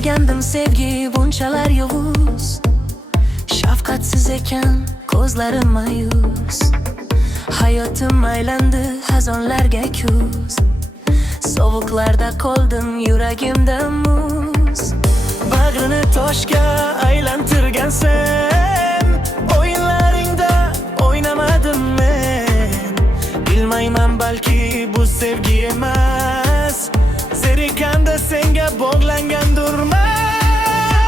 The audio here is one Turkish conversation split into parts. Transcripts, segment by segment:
Bilmagandim sevgi bunchalar yovuz, shafqatsiz ekan ko'zlarim mayus. Hayotim aylandi xazonlarga kuz, sovuqlarda qoldim yuragimda muz. Bag'rini toshga aylantirgan sen, o'yinlaringda o'ynamadim men. Bilmayman, balki bu sevgi emas, zerikanda senga bog'langandurman.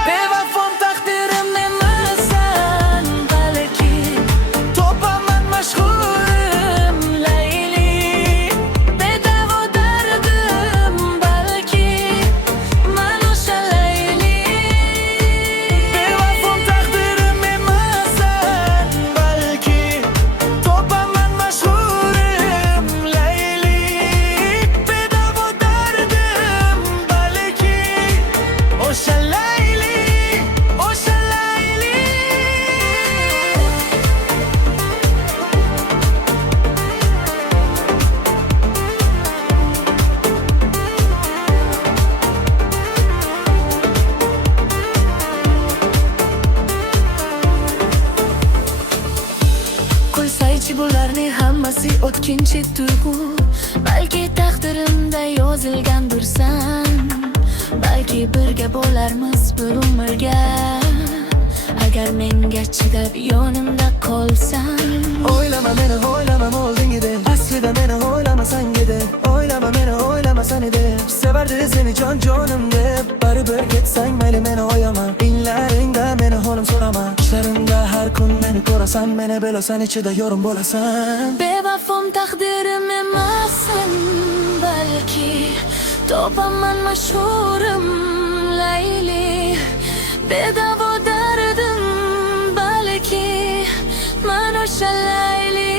Bevafom taqdirim emassan, balki topaman mashhurim Layli. Bedavo dardim, balki man o'sha Layli. Bevafom taqdirim emassan, balki topaman mashhurim Layli. Bedavo dardim, balki o'sha Layli, o'sha Layli. Qo'ysaychi bularni hammasi o'tkinchi tuyg'u. Balki taqdirimda yozilgandursan, balki birga bo'larmiz bir umrga, agar menga chidab yonimda qolsan. Oylama meni, oylamam olding edi, aslida meni o'ylamasan edi. Oylama meni, o'ylamasan edi, sevardi seni jon jonim deb. Baribir ketsang mayli, meni oyama. Inlaringda meni holim so'rama, ishlarimda har kun meni ko'rasan, meni bilasan, ichida yorim bo'lasan. Bevafom taqdirim emassan, balki topaman mashhurim Layli. Bedavo dardim, balki man o'sha Layli.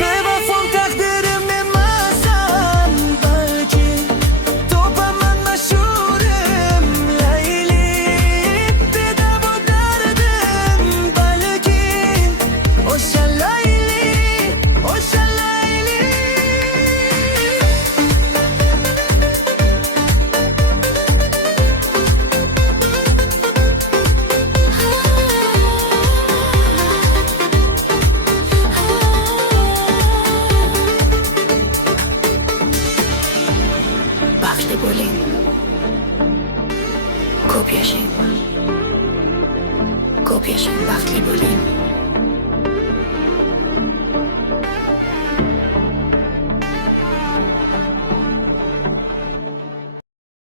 Bevafom taqdirim emassan, balki topaman mashhurim Layli. Bedavo dardim, balki o'sha Layli, o'sha Layli. Baxtli bo'ling, ko'p yashang, baxtli bo'ling.